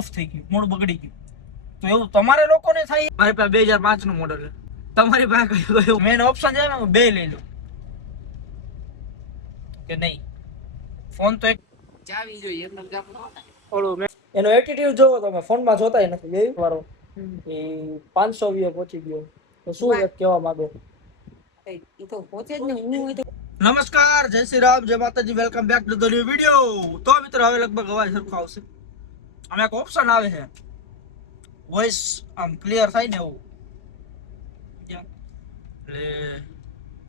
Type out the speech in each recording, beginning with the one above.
Of થઈ ગયું, મૂળ બગડી ગયું. તો એવું તમારે લોકોને થાય? મારી પાસે 2005 નું મોડલ છે, તમારી પાસે કયું મેન ઓપ્શન છે ને બે લઈ લો કે નહીં? ફોન તો એક ચાવી જોઈએ એમ જ આપણો ઓલું એનો એટીટ્યુડ જોવો તમે, ફોનમાં જોતાય નથી બે વારો એ 520 પહોંચી ગયો. તો શું કહેવા માંગો? એ તો પહોંચે જ ને. હું હોય તો નમસ્કાર, જય શ્રી રામ, જય માતાજી, welcome back to the new video. તો મિત્રો હવે લગભગ અવાજ સરખો આવશે. આમાં એક ઓપ્શન આવે છે વોઇસ આમ ક્લિયર થાય ને એવું. એટલે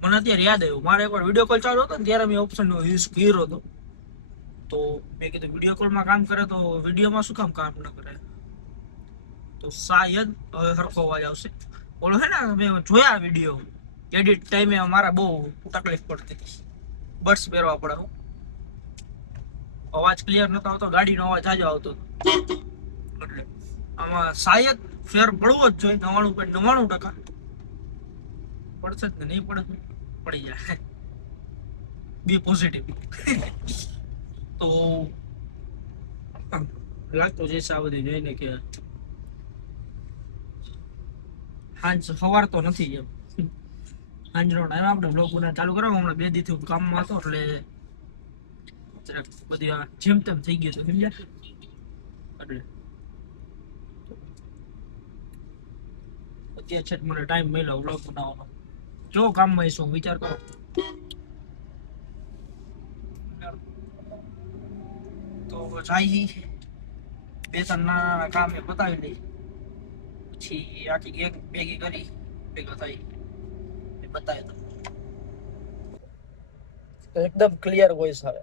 મને અત્યારે યાદ આવ્યું, મારે એકવાર વિડીયો કોલ ચાલુ હતો ને ત્યારે મેં ઓપ્શનનો યુઝ કર્યો હતો. તો મેં કીધું વિડીયો કોલમાં કામ કરે તો વિડીયોમાં શું કામ ન કરે? તો શાયદ હવે સરખો અવાજ આવશે. ઓલો હે ને મેં જોયા વિડીયો એડિટ ટાઈમે મારા બહુ તકલીફ પડતી હતી, બડ્સ પહેરવા પડે, અવાજ ક્લિયર નતો આવતો, ગાડીનો અવાજ આજો આવતો. એટલે આમાં શાયદ ફેર પડવો જ જોઈએ. 99.99% પડશે જ ને, નહીં પડે પડી જાય. B positive. તો લાગતો છે આ બધી જોઈને કે હાંજ સવાર તો નથી એમ. હાંજનો ટાઈમ આપણે બ્લોગ બનાવવાનું ચાલુ કરવા. હમણાં 2 દિવસથી હું કામમાં હતો એટલે જરાક બધી આ જેમ તેમ થઈ ગયું હતું, સમજ્યા? એટલે અત્યારે છે મને ટાઈમ મળ્યો બ્લોગ બનાવવાનો. જો કામમાં શું વિચાર કરો. તો જાય 2-3 નાના કામ એ બતાવી દઈ, પછી આખી એક ભેગી કરી ભેગા થાય એ બતાવી દો. તો એકદમ ક્લિયર વોઇસ આવે,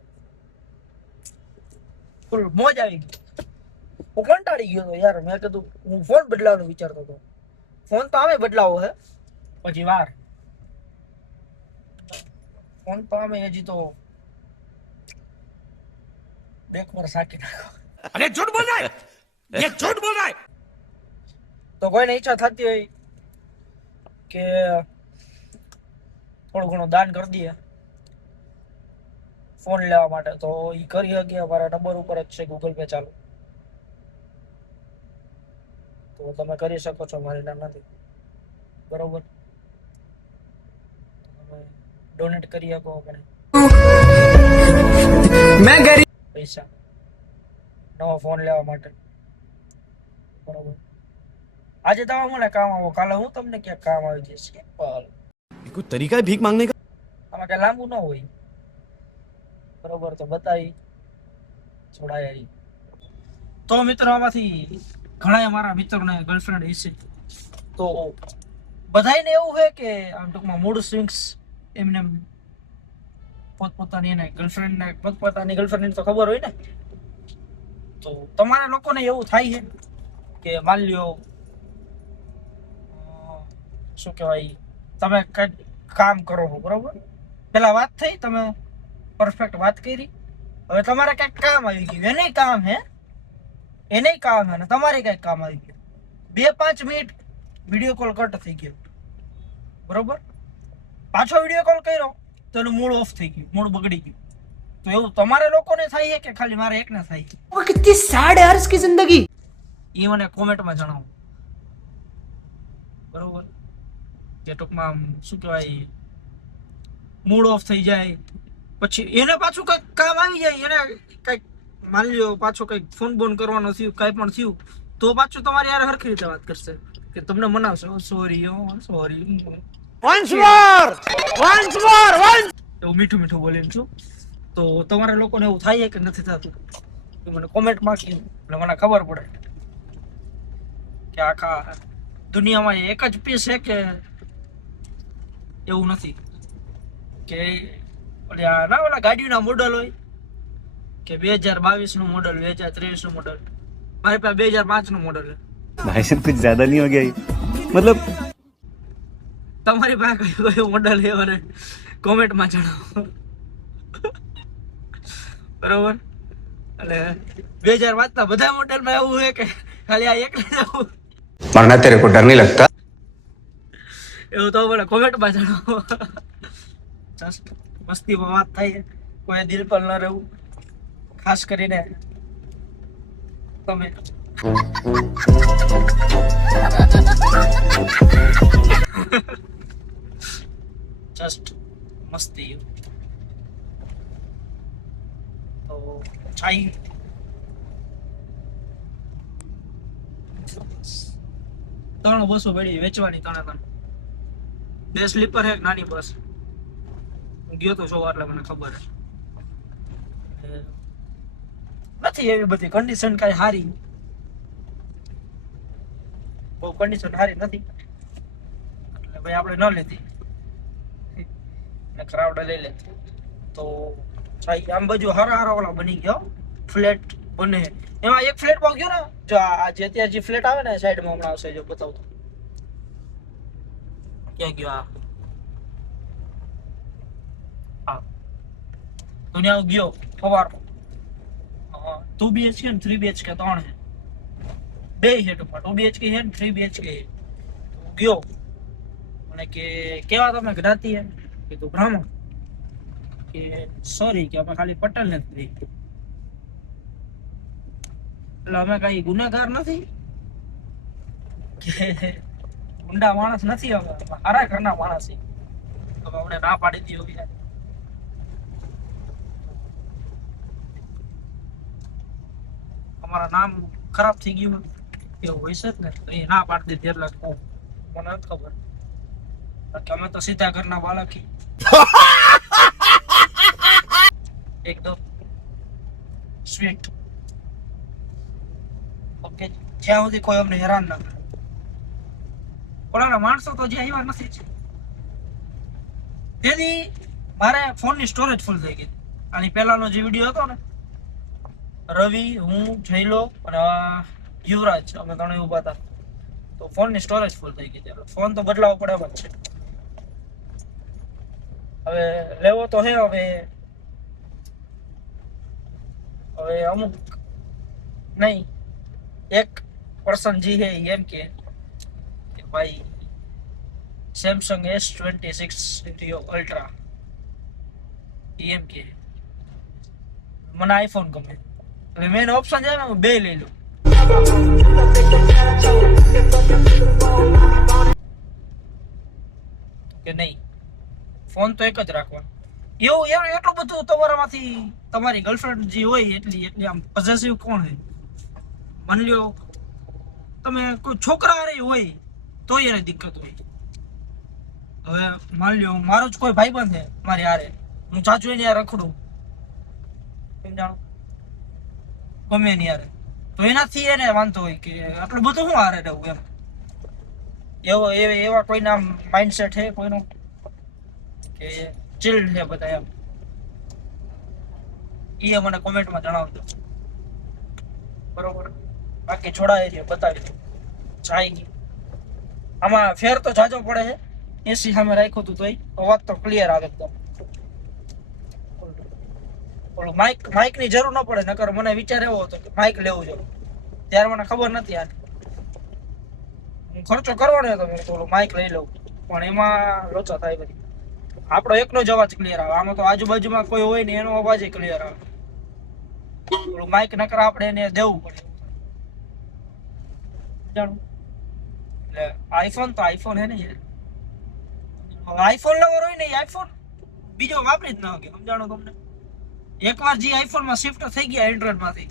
ફૂલ મોજ આવી ગઈ. હું કંટાળી ગયો હતો યાર. મેં કીધું હું ફોન બદલાવવાનું વિચારતો હતો. ફોન તો આમે બદલાવો હે, પછી વાર. ફોન તો આમે હજી તો બેક વાર સાકી નાખો. अरे झूठ बोल रहा है, ये झूठ बोल रहा है. તો કોઈને ઈચ્છા થતી હોય કે થોડું ઘણું દાન કરી દઈએ ફોન લેવા માટે, તો એ કરી શકીએ. અમારા નંબર ઉપર જ છે ગૂગલ પે ચાલુ, તો તમે કરી શકો છો, મારી નામ નથી, બરોબર? તમે ડોનેટ કરી શકો મને પૈસા નવો ફોન લેવા માટે, બરોબર? આજે તમે મને કામ આવો, કાલે હું તમને ક્યાંક કામ આવી જઈશ. સિમ્પલ. कोई तरीका है भीख मांगने का? આમાં કઈ લાંબુ ન હોય, બરોબર? તો બતાવી છોડાય. તો મિત્રો આમાંથી ઘણા મારા મિત્રોને ગર્લફ્રેન્ડ હશે, તો બધાયને એવું છે કે આમ ટૂંકમાં મૂડ સ્વિંગ્સ એમને પોતપોતાની એને ગર્લફ્રેન્ડને પોતપોતાની ગર્લફ્રેન્ડને તો ખબર હોય ને. તો તમારે લોકોને એવું થાય છે કે માન લ્યો શું કહેવાય, તમે કંઈક કામ કરો છો, બરોબર? પેલા વાત થઈ, તમે પરફેક્ટ વાત કરી, હવે તમારે કંઈક કામ આવી ગયું, એને કામ હે ને તમારે કંઈક કામ આવી ગયું. 2-5 મિનિટ વિડીયો કોલ કટ થઈ ગયો, બરોબર? પાછો વિડીયો કોલ કર્યો તો એનું મૂડ ઓફ થઈ ગયું, મૂડ બગડી ગયું. તો એવું તમારે લોકોને થાય છે કે ખાલી મારે એકને થાય છે? कितनी सैड है यार इसकी जिंदगी. એ મને કોમેન્ટમાં જણાવો, બરોબર? કે ટૂંકમાં શું કહેવાય, મૂડ ઓફ થઈ જાય, પછી એને પાછું કંઈક કામ આવી જાય, એને કંઈક માન લ્યો પાછો કંઈક ફોન બોન કરવાનો થયું, કાંઈ પણ થયું, તો પાછું તમારી યાર હરખી રીતે વાત કરશે કે તમને મનાવશે, સોરી એવું મીઠું મીઠું બોલીને છું. તો તમારા લોકોને એવું થાય કે નથી થતું? મને કોમેન્ટમાં કહ્યું એટલે મને ખબર પડે કે આખા દુનિયામાં એક જ પીસ છે કે એવું નથી કે ઓલા ગાડીના મોડલ હોય કે 2022 નું મોડલ, 2023 નું મોડલ. મારી પાસે 2005 નું મોડલ છે. भाई साहब कुछ ज्यादा नहीं हो गया ये? मतलब તમારી પાસે કયું મોડલ છે મને કોમેન્ટમાં જણાવો, બરોબર? એટલે 2005 ના બધા મોડલમાં એવું છે કે ખાલી આ એક જ આવું? मरना तेरे को डर नहीं लगता? એવું તો મને કોમેન્ટમાં જણાવો. મસ્તીમાં વાત થાય, કોઈ દિલ પર ન રહેવું. ખાસ કરીને તમે જસ્ટ મસ્તી. તો ચાઈ ત્રણ બસો પડી વેચવાની, ત્રણ બે સ્લીપર હે, નાની બસ. હું ગયો તો જોવા એટલે મને ખબર છે. નથી એવી બધી કન્ડિશન કઈ સારી, બહુ કન્ડિશન સારી નથી એટલે ભાઈ આપણે ન લેતી, ક્રાઉડ લઈ લેતી. તો આમ બાજુ હારા હારા વાળા બની ગયો ફ્લેટ બને. એમાં એક ફ્લેટ માં ગયો ને, જો આ જે અત્યારે જે ફ્લેટ આવે ને સાઈડમાં હમણાં આવશે, જો બતાવતો ક્યાં ગયો આ તો ત્યાં ગયો સવારમાં. 2 BHK ને 3 BHK ત્રણ છે, બે છે ટૂંકમાં. 2 BHK છે ને 3 BHK છે. ગયો મને કે કેવા તમે જ્ઞાતિ હે? કીધું બ્રાહ્મણ. કે સોરી કે અમે ખાલી પટેલ નથી, એટલે અમે કઈ ગુનેગાર નથી કે ગુંડા માણસ નથી, અમે હારા ઘરના માણસ છીએ. તો અમને ના પાડી દીધી. અમારા નામ ખરાબ થઈ ગયું એવું હોય છે ને, તો એ ના પાડી દીધી. એટલે મને નથી ખબર, બાકી અમે તો સીધા ઘરના બાળક એકદમ સ્વીટ. ઓકે, જ્યાં સુધી કોઈ અમને હેરાન ના કરે. પણ માણસો તો જે આવ્યા નથી જ. તેથી મારે ફોનની સ્ટોરેજ ફૂલ થઈ ગઈ. આની પહેલાનો જે વિડીયો હતો ને, રવિ, હું, જયલો અને યુવરાજ, અમે ત્રણેય ઉભા હતા, તો ફોનની સ્ટોરેજ ફૂલ થઈ ગઈ. એટલે ફોન તો બદલાવો પડે એમ જ છે. હવે લેવો તો હે. હવે અમુક નહીં, એક પર્સન જી હે એમ કે ભાઈ સેમસંગ S26 અલ્ટ્રા એમ કે મને આઈફોન ગમે. એટલે મેન ઓપ્શન છે ને, હું બે લઈ લઉં. કે નહીં, ફોન તો એક જ રાખવાનો. એવું એટલું બધું તમારામાંથી તમારી ગર્લફ્રેન્ડ જે હોય એટલી આમ પોઝેસિવ કોણ છે? માની લ્યો તમે કોઈ છોકરા હારે હોય તો એને દિક્કત હોય. હવે માની લ્યો મારો જ કોઈ ભાઈબંધ છે મારી હારે, હું ચાચુ એની યાર રખડું, સમજાણો, ગમે એની યાર, તો એનાથી એને વાંધો હોય કે આટલું બધું હું હારે રહું એમ. એવા કોઈના માઇન્ડસેટ છે કોઈનો કે ચિલ્ડ છે બધા એમ? એ મને કોમેન્ટમાં જણાવજો, બરોબર? બાકી જોડાય છે બતાવી દો. જાય આમાં ફેર તો જાજો પડે છે. 80 સામે રાખ્યું હતું તોય અવાજ તો ક્લિયર આવે એકદમ. ઓલું માઇક ની જરૂર ન પડે, નકર મને વિચાર એવો હતો કે માઇક લેવું જોઈએ. ત્યારે મને ખબર નથી યાર, હું ખર્ચો કરવાનો હતો, મેં તો ઓલું માઇક લઈ લઉં. પણ એમાં લોચા થાય બધી. આપણો એકનો જ અવાજ ક્લિયર આવે. આમાં તો આજુબાજુમાં કોઈ હોય ને એનો અવાજ ક્લિયર આવે. ઓલું માઇક નકર આપણે એને દેવું પડે. જાણું એટલે આઈફોન તો આઈફોન હે ને યાર. આઈફોન લવર હોય ને, આઈફોન બીજો વાપરી જ ન શકે, સમજાણો તમને? એકવાર જે આઈફોન માં શિફ્ટ થઈ ગયા એન્ડ્રોઈડ માંથી,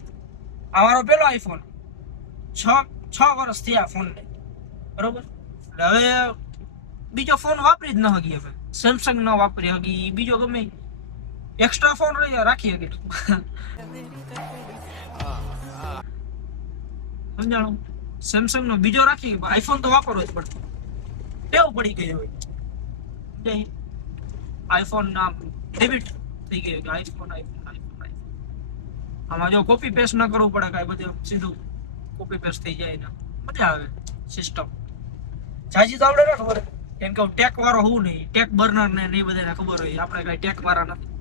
આ મારો પેલો આઈફોન, 6 વર્ષ થયા ફોન ને, બરોબર? એટલે હવે બીજો ફોન વાપરી જ ન હકી. હવે સેમસંગ ન વાપરી હકી, બીજો ગમે એક્સ્ટ્રા ફોન રાખી હકી, સમજાણો? સેમસંગ નો બીજો રાખી, આઈફોન તો વાપરવો જ પડતો, ટેવ પડી ગઈ હોય. આઈફોન નામ હેબિટ થઈ ગયું કે આઈફોન. આમાં જો કોપી પેસ્ટ ના કરવું પડે કાંઈ, બધું સીધું કોપી પેસ્ટ થઈ જાય ને મજા આવે સિસ્ટમ. જાજી તો આપણે ના ખબર, કેમ કે ટેક વાળો હું નહીં, ટેક બર્નર ને નહીં બધાને ખબર હોય. આપણે કાંઈ ટેક વાળા નથી,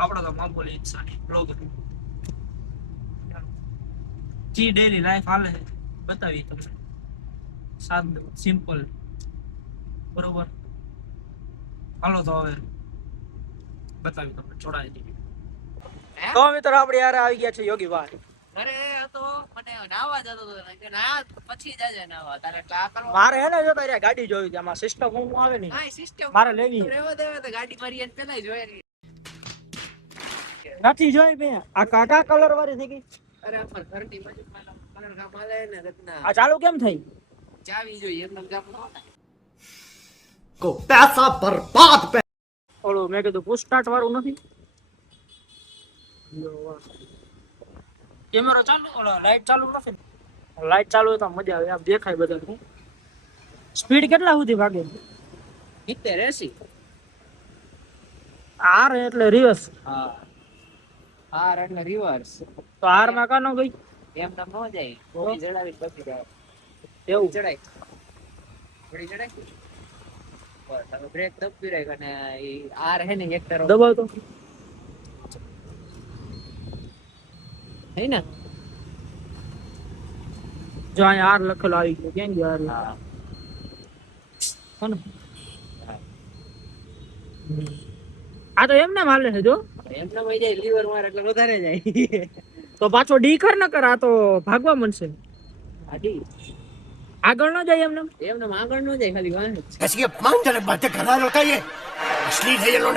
આપણે તો મામૂલી ઇન્સાન બ્લોગર. જી ડેલી લાઈફ હાલે બતાવી તમને, સાદું સિમ્પલ, બરોબર? હાલો તો હવે બતાવી તમને, જોડાઈ જઈએ. તો મિત્રો આપણે યાર આવી ગયા છે યોગીભાઈ. અરે આ તો મને નાવા જતો હતો કે ના પછી જાજે નાવા તારે એટલે આ કરવા મારે હે ને જો તારી આ ગાડી જોઈ છે, આમાં સિસ્ટમ હું આવે ને કાઈ સિસ્ટમ મારે લેવી છે. રેવા દેવા તો ગાડી મારી એને પેલા જોઈ નથી જોઈ બે આ કાકા કલર વાળી થઈ ગઈ. અરે અમાર ઘરની બાજુમાં કલર કામ આલે ને રત્ના આ ચાલુ કેમ થઈ? ચાવી જોઈએ એમને જામ को पैसा बर्बाद ઓલું મેં કીધું પુશ સ્ટાર્ટ વાળું નથી. કેમેરો ચાલુ, ઓલો લાઈટ ચાલુ નથી. લાઈટ ચાલુ હોય તો મજા આવે, આમ દેખાય બધા. સ્પીડ કેટલા સુધી ભાગે? 70 આર એટલે રિવર્સ. હા હાર એટલે રિવર્સ તો આર માં કાનો ગઈ એમ નામ ન જાય થોડી જડાવી પછી જાય એવું? ચડાય થોડી ચડાય બસ હવે બ્રેક દબી રાખ અને ઈ આર હે ને એક તરફ દબાવ તો હે ને જો અહીંયા આર લખેલો આવી ગયો. ક્યાં ગયો આર? હા કોણ? આ તો એમને માલે છે જો. એમ નામ હોય જાય લીવર માર એટલે વધારે જાય તો પાછો ડી કર ન કર, આ તો ભાગવા મળશે. આડી આગળ ન જાય એમને. એમ નામ આગળ ન જાય ખાલી વાહન જ ऐसी अपमानजनक बातें कर रहा होता ये अश्लील है ये लोग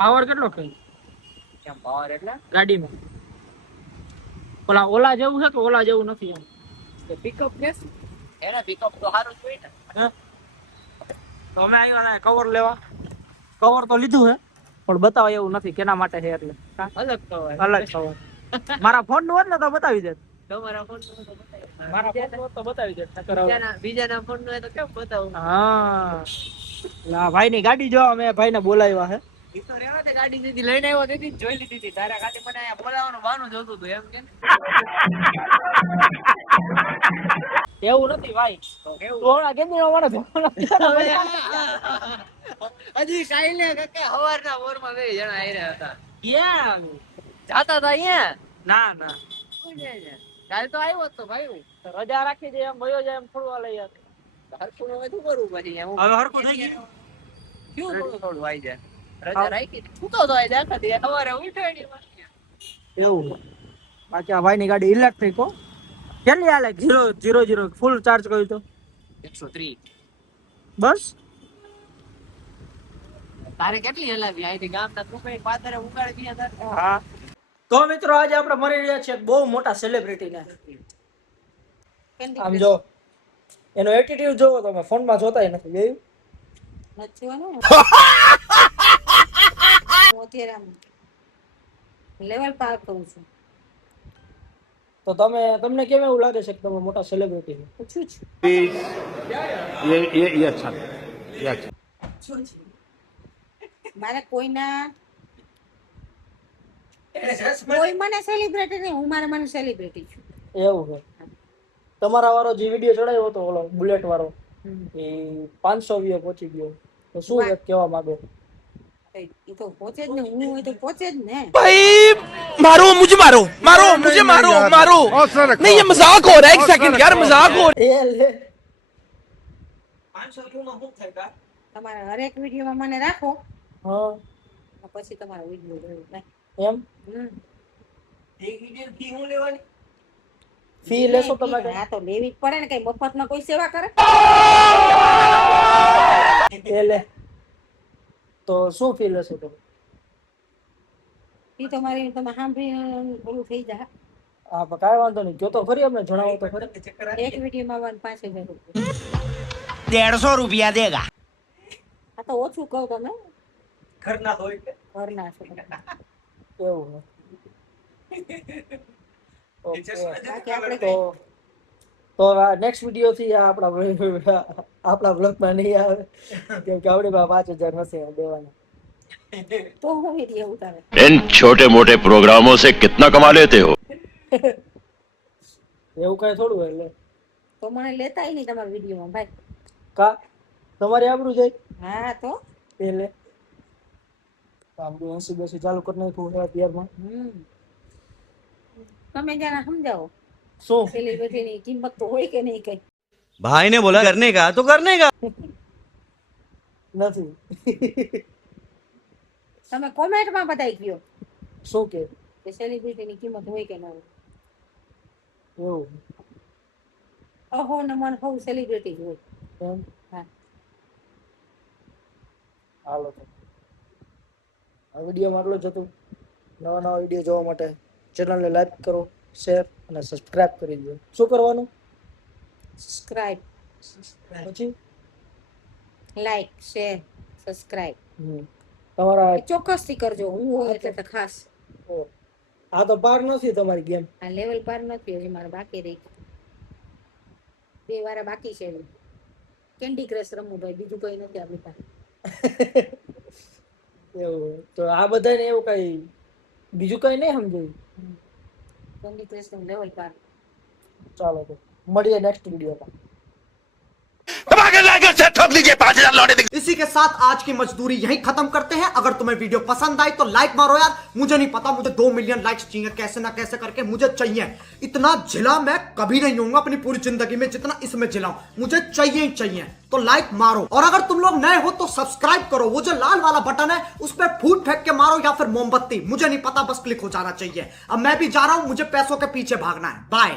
પાવર કેટલો કઈ કેમ પાવર એટલે ગાડીમાં? ઓલા જેવું છે કે ઓલા જેવું નથી એમ? પિકઅપ કે એના પિકઅપ તો સારું જ હોય ને હે? તો અમે આવ્યા કવર લેવા. કવર તો લીધું હે પણ બતાવે એવું નથી કેના માટે છે એટલે. હા? અલગ તો હોય અલગ કવર. મારા ફોન નું હોત ને તો બતાવી દે. તમારા ફોન નું તો બતાય મારા ફોન નું હોત તો બતાવી દે. બીજાના ફોન નું હોય તો કેમ બતાવું હા લા ભાઈ ની ગાડી જો અમે ભાઈ ને બોલાવ્યા હે. ઈ તો રેવા દે ગાડી દીધી લઈને આવ્યો દીધી જોઈ લીધી હતી તારા ખાલી મને અહીંયા બોલાવવાનું બહાનું જોતું હતું એમ કે એવું નથી ભાઈ. તો કેવું તું હમણાં કેમ નો મને હજી કાલે કે હવારના વોરમાં બે જણા આયરા હતા ક્યાં? જાતા હતા અહીંયા ના ના શું જાય છે કાલ તો આવ્યો જ તો ભાઈ રજા રાખી દે એમ ભયો જાય એમ ફરવા લઈ યાર. હરખું હવે શું કરવું પછી એમ હવે હરખું થઈ ગયું. ક્યું થોડું થોડું આવી જાય રજા રાખી છૂટો તો આવી દેખા દે સવારે ઉઠ્યો એની વાત એવું બાકી આ ભાઈ ની ગાડી ઇલેક્ટ્રિક હો. કેટલી હાલે? 0 ફૂલ ચાર્જ કર્યું તો 103 બસ. તારે કેટલી હલાવી અહીંથી ગામના તું કઈ પાદરે ઉગાડી ગયા હતા હા તો મિત્રો આજે આપણે મળી રહ્યા છીએ એક બહુ મોટા સેલિબ્રિટી ને. આમ જો એનો એટીટ્યુડ જોવો તમે, ફોનમાં જોતાય નથી જોયું. નથી હોને હું અત્યારે આમ લેવલ પાર કરું છું તો તમને કેમ એવું લાગે છે કે તમે મોટા સેલિબ્રિટી છો? પૂછું છું ये अच्छा ये अच्छा મારે કોઈના કોઈ મને સેલિબ્રિટી નહીં, હું મને સેલિબ્રિટી છું. એવું છે. તમારા વાળો જે વિડીયો ચડાવ્યો હતો ઓલો બુલેટ વાળો એ 500 વ્યૂ પહોંચી ગયો, તો શું વાહ. કહેવા માંગો? એ તો પહોંચે જ ને, હું હોય તો પહોંચે જ ને. भाई मारो मुझे मारो नहीं ये मजाक हो रहा है एक सेकंड यार मजाक हो એ લે 500 વ્યૂ માં શું થાય કા? તમારે હરેક વિડીયોમાં મને રાખો હા પછી તમારો વિડીયો જોયો નહીં. એમ હમ. એક વિડીયો ફી હું લેવાની? ફી લેશો તમે કઈ? હા તો લેવી જ પડે ને, કઈ મફતમાં કોઈ સેવા કરે? એ લે તો શું ફી લેશો તમે? એ તો મારી તમે સાંભળીને ઓલું થઈ જાય. હા પણ કાંઈ વાંધો નહીં, જો તો ખરી અમને જણાવો તો ખરી. એક વિડીયોમાં 5,000 રૂપિયા. 150 रुपया देगा આ તો ઓછું કહું તમે ઘરના હોય કે ઘરના છો તમે. એવું છે. ઓકે. બાકી આપણે તો નેક્સ્ટ વિડીયો થી આપણા બ્લોગમાં નહીં આવે કેમ કે આપણી પાસે 5,000 નથી દેવાના. તો હું વિડીયો ઉતારે इन छोटे मोटे प्रोग्रामों से कितना कमा लेते हो? એવું કઈ થોડું હોય એટલે તો મને લેતાય નહીં તમારા વિડીયોમાં ભાઈ. કા તમારી આબરૂ જાય હા તો એટલે આમ 80 ચાલુ કરી નાખ્યું છે અત્યારમાં. તમે જરા સમજાવો શું સેલિબ્રિટીની કિંમત તો હોય કે નહીં કઈ. भाई ने बोला करने का तो करने का નથી તમે કોમેન્ટમાં બતાવી ગયો શું કે કે સેલિબ્રિટીની કિંમત હોય કે ના હોય. એવું અહો ને મન હોવ સેલિબ્રિટી જ હોય. એમ હા. હાલો તો આ વિડીયોમાં આટલું જ હતું. નવા નવા વિડીયો જોવા માટે ચેનલને લાઈક કરો, શેર અને સબસ્ક્રાઇબ કરી દો. શું કરવાનું સબસ્ક્રાઇબ, પછી લાઈક, શેર, સબસ્ક્રાઇબ તમારા ચોક્કસથી કરજો. હું હોઉં એટલે તો ખાસ. આ તો પાર નથી તમારી ગેમ. આ લેવલ પાર નથી હજી મારે બાકી રહી. 2 વાર બાકી છે. કેન્ડી ક્રશ રમવું ભાઈ, બીજું કઈ નથી આપણી પાસે. એવું તો આ બધાને એવું કઈ બીજું કઈ નહીં સમજાયું. કેન્ડી ક્રશ નું લેવલ પાર. ચાલો તો મળીએ નેક્સ્ટ વિડીયોમાં. इसी के साथ आज की मजदूरी यहीं खत्म करते हैं। अगर तुम्हें वीडियो पसंद आई तो लाइक मारो यार। मुझे नहीं पता, मुझे 2 मिलियन लाइक्स चाहिए, कैसे ना कैसे करके मुझे चाहिए। इतना झिला मैं कभी नहीं होऊंगा अपनी पूरी जिंदगी में जितना इसमें झिला हूं। मुझे चाहिए ही चाहिए। तो लाइक मारो, और अगर तुम लोग नए हो तो सब्सक्राइब करो। वो जो लाल वाला बटन है उस पर फूट फेंक के मारो या फिर मोमबत्ती, मुझे नहीं पता, बस क्लिक हो जाना चाहिए। अब मैं भी जा रहा हूं, मुझे पैसों के पीछे भागना है। बाय।